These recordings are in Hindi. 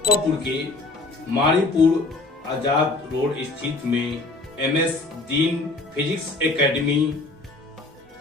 मुजफ्फरपुर के माणिपुर आजाद रोड स्थित में MS दीन फिजिक्स एकेडमी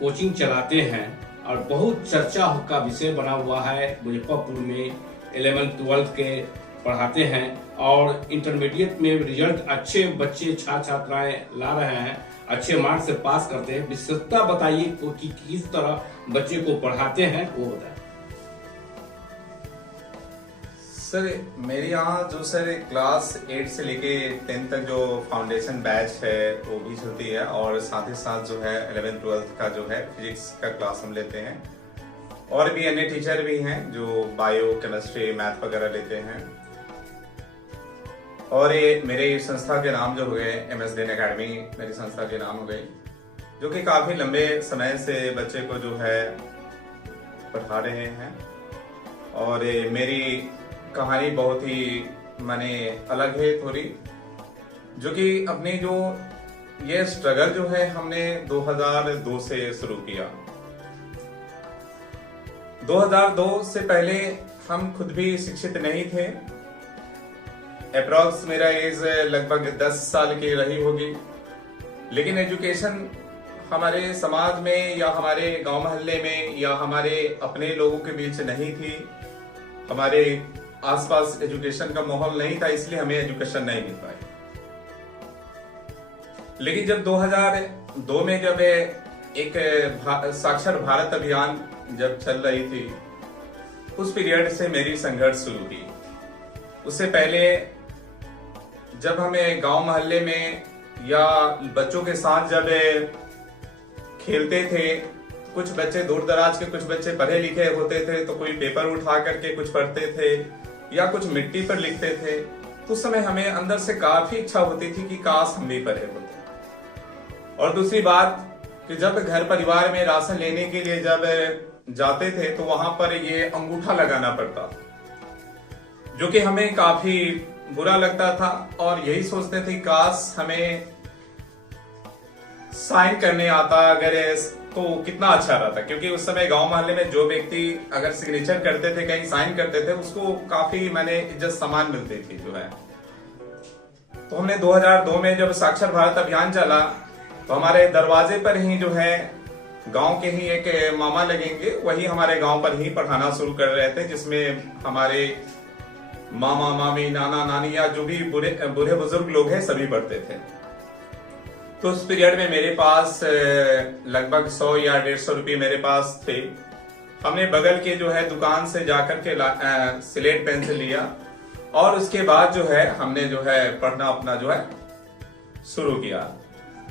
कोचिंग चलाते हैं और बहुत चर्चा का विषय बना हुआ है। मुजफ्फरपुर में 11th-12th के पढ़ाते हैं और इंटरमीडिएट में रिजल्ट अच्छे बच्चे छात्राएं ला रहे हैं, अच्छे मार्क्स से पास करते हैं। विशेषता बताइए कि किस तरह बच्चे को पढ़ाते हैं वो बताएं। सर मेरे यहाँ जो सर क्लास 8 से लेके 10th तक जो फाउंडेशन बैच है वो भी चलती है और साथ ही साथ जो है 11th-12th का जो है फिजिक्स का क्लास हम लेते हैं। और भी अन्य टीचर भी हैं जो बायो केमिस्ट्री मैथ वगैरह लेते हैं। और ये मेरे संस्था के नाम जो हो गए MS दीन एकेडमी मेरी संस्था के नाम हो गई, जो कि काफी लंबे समय से बच्चे को जो है पढ़ा रहे हैं। और मेरी कहानी बहुत ही माने अलग है थोड़ी, जो कि अपनी जो ये स्ट्रगल जो है हमने 2002 से शुरू किया। 2002 से पहले हम खुद भी शिक्षित नहीं थे। अप्रॉक्स मेरा एज लगभग 10 साल की रही होगी, लेकिन एजुकेशन हमारे समाज में या हमारे गांव मोहल्ले में या हमारे अपने लोगों के बीच नहीं थी। हमारे आसपास एजुकेशन का माहौल नहीं था, इसलिए हमें एजुकेशन नहीं मिल पाई। लेकिन जब 2002 में जब एक साक्षर भारत अभियान जब चल रही थी, उस पीरियड से मेरी संघर्ष शुरू हुई। उससे पहले जब हमें गांव मोहल्ले में या बच्चों के साथ जब खेलते थे, कुछ बच्चे दूर दराज के कुछ बच्चे पढ़े लिखे होते थे तो कोई पेपर उठा करके कुछ पढ़ते थे या कुछ मिट्टी पर लिखते थे, तो उस समय हमें अंदर से काफी इच्छा होती थी कि काश हम भी पढ़े होते। और दूसरी बात कि जब घर परिवार में राशन लेने के लिए जब जाते थे तो वहां पर ये अंगूठा लगाना पड़ता, जो कि हमें काफी बुरा लगता था। और यही सोचते थे काश हमें साइन करने आता अगर तो कितना अच्छा रहता, क्योंकि उस समय गांव मोहल्ले में जो व्यक्ति अगर सिग्नेचर करते थे, कहीं साइन करते थे, उसको काफी मैंने इज्जत सम्मान मिलती थी जो है। तो हमने 2002 में जब साक्षर भारत अभियान चला तो हमारे दरवाजे पर ही जो है गांव के ही एक मामा लगेंगे, वही हमारे गांव पर ही पढ़ाना शुरू कर रहे थे, जिसमें हमारे मामा मामी नाना नानी या जो भी बूढ़े बुजुर्ग लोग हैं सभी पढ़ते थे। तो उस पीरियड में मेरे पास लगभग 100 या 150 रुपये मेरे पास थे। हमने बगल के जो है दुकान से जाकर के स्लेट पेंसिल लिया और उसके बाद जो है हमने जो है पढ़ना अपना जो है शुरू किया।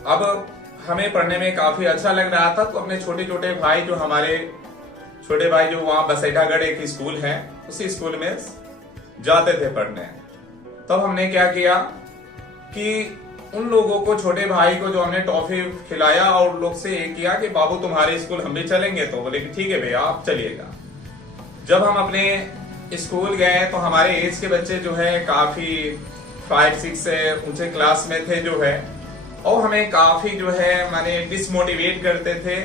अब हमें पढ़ने में काफी अच्छा लग रहा था, तो अपने छोटे छोटे भाई जो हमारे छोटे भाई जो वहां बसेठागढ़ एक स्कूल है, उसी स्कूल में जाते थे पढ़ने। तब हमने क्या किया कि उन लोगों को, छोटे भाई को जो हमने टॉफी खिलाया और लोग से ये किया कि बाबू तुम्हारे स्कूल हम भी चलेंगे, तो बोले कि ठीक है भैया आप चलिएगा। जब हम अपने स्कूल गए तो हमारे एज के बच्चे जो है काफी 5-6 ऊंचे क्लास में थे जो है, और हमें काफी जो है माने डिसमोटिवेट करते थे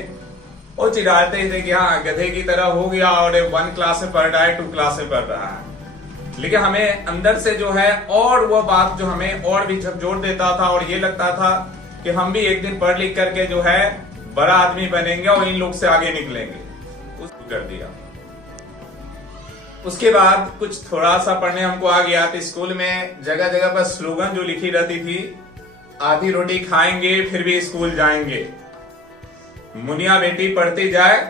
और चिढ़ाते थे कि हाँ गधे की तरह हो गया और 1 क्लास में पढ़ रहा है 2 क्लास में पढ़ रहा है। लेकिन हमें अंदर से जो है और वो बात जो हमें और भी झकझोर देता था और ये लगता था कि हम भी एक दिन पढ़ लिख करके जो है बड़ा आदमी बनेंगे और इन लोग से आगे निकलेंगे। उसको कर दिया। उसके बाद कुछ थोड़ा सा पढ़ने हमको आ गया तो स्कूल में जगह जगह पर स्लोगन जो लिखी रहती थी, आधी रोटी खाएंगे फिर भी स्कूल जाएंगे, मुनिया बेटी पढ़ती जाए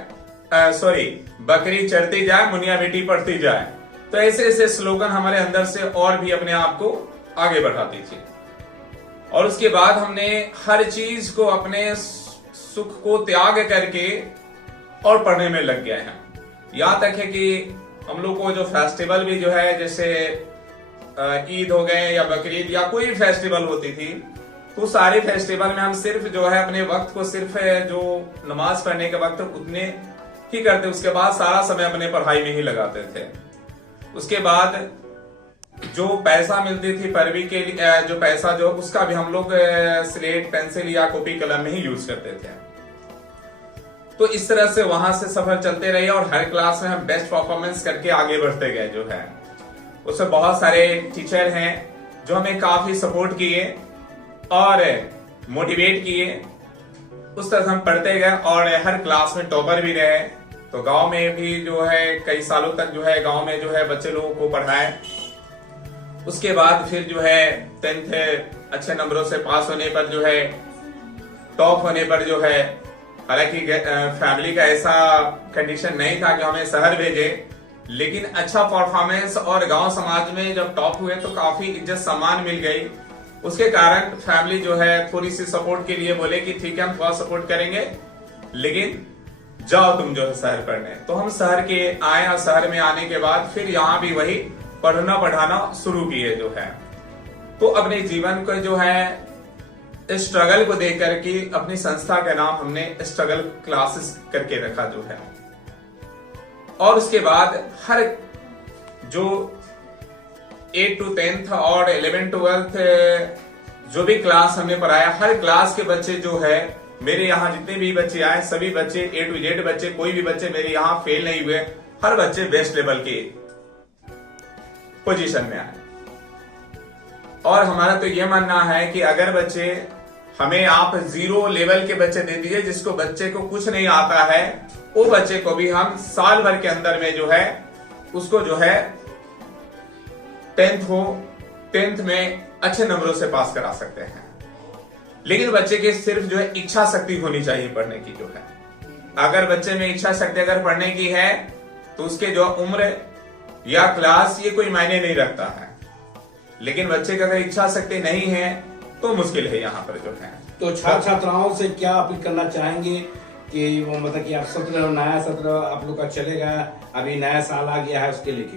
बकरी चढ़ती जाए मुनिया बेटी पढ़ती जाए। तो ऐसे ऐसे स्लोगन हमारे अंदर से और भी अपने आप को आगे बढ़ाती थी। और उसके बाद हमने हर चीज को, अपने सुख को त्याग करके और पढ़ने में लग गए हैं। यहां तक है कि हम लोग को जो फेस्टिवल भी जो है, जैसे ईद हो गए या बकरीद या कोई फेस्टिवल होती थी, तो सारे फेस्टिवल में हम सिर्फ जो है अपने वक्त को सिर्फ जो नमाज पढ़ने के वक्त उतने ही करते, उसके बाद सारा समय अपने पढ़ाई में ही लगाते थे। उसके बाद जो पैसा मिलती थी पैरवी के लिए, जो पैसा जो उसका भी हम लोग स्लेट पेंसिल या कॉपी कलम में ही यूज करते थे। तो इस तरह से वहां से सफर चलते रहे और हर क्लास में हम बेस्ट परफॉर्मेंस करके आगे बढ़ते गए जो है। उसमें बहुत सारे टीचर हैं जो हमें काफी सपोर्ट किए और मोटिवेट किए। उस तरह से हम पढ़ते गए और हर क्लास में टॉपर भी रहे। तो गांव में भी जो है कई सालों तक जो है गांव में जो है बच्चे लोगों को पढ़ाए। उसके बाद फिर जो है 10th अच्छे नंबरों से पास होने पर जो है टॉप होने पर जो है, हालांकि फैमिली का ऐसा कंडीशन नहीं था कि हमें शहर भेजे, लेकिन अच्छा परफॉर्मेंस और गांव समाज में जब टॉप हुए तो काफी इज्जत सम्मान मिल गई। उसके कारण फैमिली जो है थोड़ी सी सपोर्ट के लिए बोले कि ठीक है हम थोड़ा सपोर्ट करेंगे, लेकिन जाओ तुम जो है शहर पढ़ने। तो हम शहर के आए और शहर में आने के बाद फिर यहाँ भी वही पढ़ना पढ़ाना शुरू किए जो है। तो अपने जीवन को जो है स्ट्रगल को देख करके अपनी संस्था का नाम हमने स्ट्रगल क्लासेस करके रखा जो है। और उसके बाद हर जो 8 to 10th और 11th 12th जो भी क्लास हमने पढ़ाया, हर क्लास के बच्चे जो है मेरे यहाँ जितने भी बच्चे आए सभी बच्चे A to Z बच्चे, कोई भी बच्चे मेरे यहाँ फेल नहीं हुए। हर बच्चे बेस्ट लेवल के पोजीशन में आए। और हमारा तो यह मानना है कि अगर बच्चे हमें आप 0 लेवल के बच्चे दे दीजिए जिसको बच्चे को कुछ नहीं आता है, वो बच्चे को भी हम साल भर के अंदर में जो है उसको जो है 10th में अच्छे नंबरों से पास करा सकते हैं। लेकिन बच्चे के सिर्फ जो है इच्छा शक्ति होनी चाहिए पढ़ने की जो है। अगर बच्चे में इच्छा शक्ति अगर पढ़ने की है तो उसके जो उम्र या क्लास ये कोई मायने नहीं रखता है। लेकिन बच्चे का अगर इच्छा शक्ति नहीं है तो मुश्किल है यहाँ पर जो है। तो छात्र छात्राओं से क्या अपील करना चाहेंगे कि वो मतलब कि आप नया सत्र आप लोग का चलेगा, अभी नया साल आ गया है उसके लेके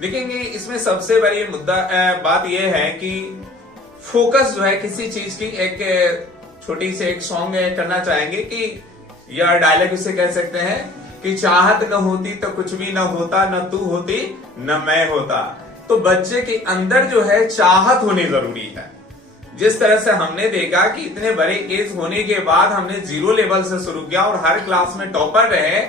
देखेंगे। इसमें सबसे बड़ी मुद्दा बात यह है कि फोकस जो है किसी चीज की, एक छोटी सी एक सॉन्ग करना चाहेंगे कि या डायलॉग इसे कह सकते हैं कि चाहत न होती तो कुछ भी न होता, न तू होती न मैं होता। तो बच्चे के अंदर जो है चाहत होनी जरूरी है। जिस तरह से हमने देखा कि इतने बड़े एज होने के बाद हमने 0 लेवल से शुरू किया और हर क्लास में टॉपर रहे,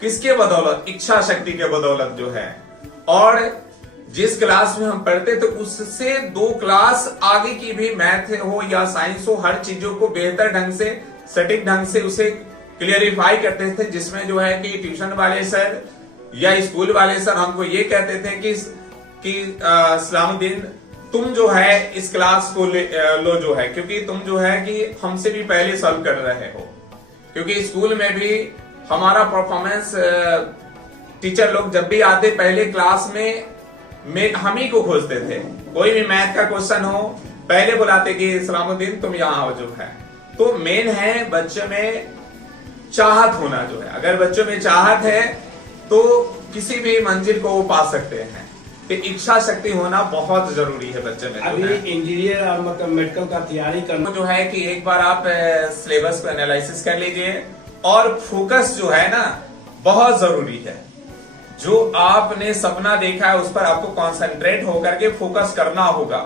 किसके बदौलत? इच्छा शक्ति के बदौलत जो है। और जिस क्लास में हम पढ़ते थे उससे 2 क्लास आगे की भी मैथ हो या साइंस हो, हर चीजों को बेहतर ढंग से सटीक ढंग से उसे क्लियरिफाई करते थे। जिसमें जो है कि ट्यूशन वाले सर या स्कूल वाले सर हमको ये कहते थे कि सलामुद्दीन तुम जो है इस क्लास को लो जो है, क्योंकि तुम जो है कि हमसे भी पहले सॉल्व कर रहे हो। क्योंकि स्कूल में भी हमारा परफॉर्मेंस टीचर लोग जब भी आते पहले क्लास में हम ही को खोजते थे। कोई भी मैथ का क्वेश्चन हो पहले बुलाते कि सलामुद्दीन तुम यहाँ आओ जो है। तो मेन है बच्चे में चाहत होना जो है। अगर बच्चों में चाहत है तो किसी भी मंजिल को वो पा सकते हैं। तो इच्छा शक्ति होना बहुत जरूरी है बच्चे में। अभी इंजीनियर और मतलब मेडिकल का तैयारी करना जो है कि एक बार आप सिलेबस को एनालिसिस कर लीजिए और फोकस जो है ना बहुत जरूरी है। जो आपने सपना देखा है उस पर आपको कंसंट्रेट होकर के फोकस करना होगा।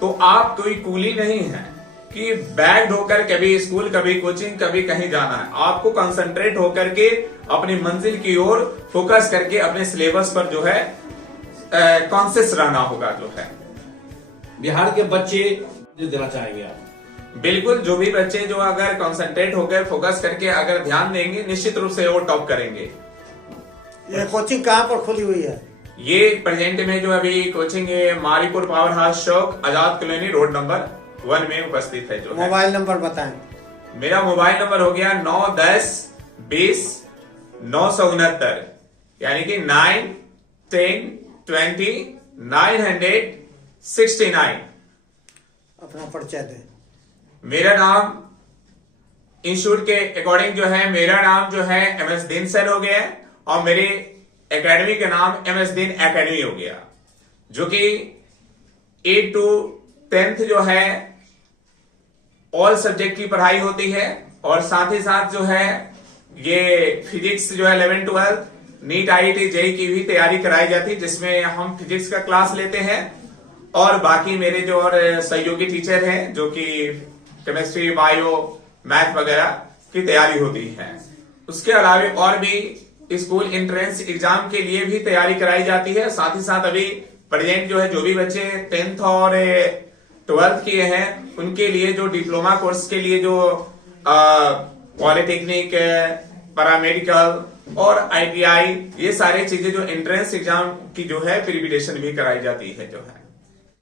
तो आप कोई कूली नहीं है कि बैग ढोकर कभी स्कूल कभी कोचिंग कभी कहीं जाना है। आपको कंसंट्रेट होकर के अपनी मंजिल की ओर फोकस करके अपने सिलेबस पर जो है कॉन्शियस रहना होगा जो है। बिहार के बच्चे जो देना चाहेंगे आप? बिल्कुल, जो भी बच्चे जो अगर कंसंट्रेट होकर फोकस करके अगर ध्यान देंगे निश्चित रूप से वो टॉप करेंगे। ये कोचिंग कहाँ पर खुली हुई है? ये प्रेजेंट में जो अभी कोचिंग है मारीपुर पावर हाउस चौक आजाद कॉलोनी रोड नंबर 1 में उपस्थित है। जो मोबाइल नंबर बताएं। मेरा मोबाइल नंबर हो गया 910-20-969, यानी कि 910-20-969। अपना परिचय दें। मेरा नाम इंस्टीट्यूट के अकॉर्डिंग जो है मेरा नाम जो है MS दीन सर हो गया और मेरे एकेडमी का नाम MS दीन एकेडमी हो गया, जो कि 8 to 10th जो है ऑल सब्जेक्ट की पढ़ाई होती है। और साथ ही साथ जो है ये फिजिक्स जो है 11 12 नीट IIT JEE की भी तैयारी कराई जाती है, जिसमें हम फिजिक्स का क्लास लेते हैं। और बाकी मेरे जो और सहयोगी टीचर हैं जो कि केमिस्ट्री बायो मैथ वगैरह की तैयारी होती है। उसके अलावा और भी स्कूल एंट्रेंस एग्जाम के लिए भी तैयारी कराई जाती है। साथ ही साथ अभी प्रेजेंट जो है जो भी बच्चे 10th और 12th किए हैं उनके लिए जो डिप्लोमा कोर्स के लिए जो पॉलिटेक्निक है, पैरामेडिकल और ITI, ये सारी चीजें जो एंट्रेंस एग्जाम की जो है प्रिपरेशन भी कराई जाती है जो है।